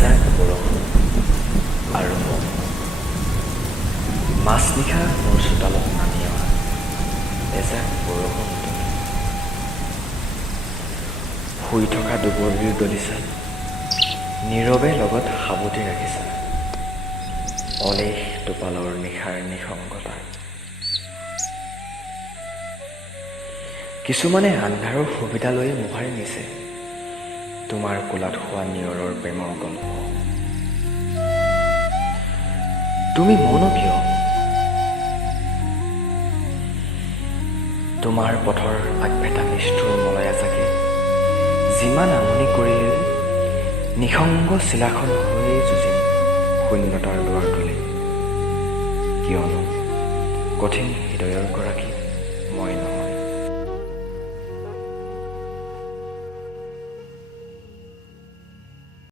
এজাক বৰষুণ আৰু মন মাজনিশা মোৰ চোতালত নামি অহা এজাক বৰষুণ তুমি শুই থকা দুবৰিৰ দলিছা নীৰৱে লগত সাবটি ৰাখিছা অলেখ টোপালৰ নিশাৰ নিসংগতা কিছুমানে আন্ধাৰৰ সুবিধা লৈ মোহাৰি নিছে তোমাৰ কোলাত হোৱা নিয়ৰৰ প্ৰেমৰ গল্প তুমি মনো কিয় তোমাৰ পথৰ আগভেটা নিষ্ঠুৰ মলয়া চাগে যিমান আমনি কৰিলেও নিসংগ চিলাখন হৈয়ে যুঁজিম শূন্যতাৰ দুৱাৰ তুলি কিয়নো কঠিন হৃদয়ৰ গৰাকী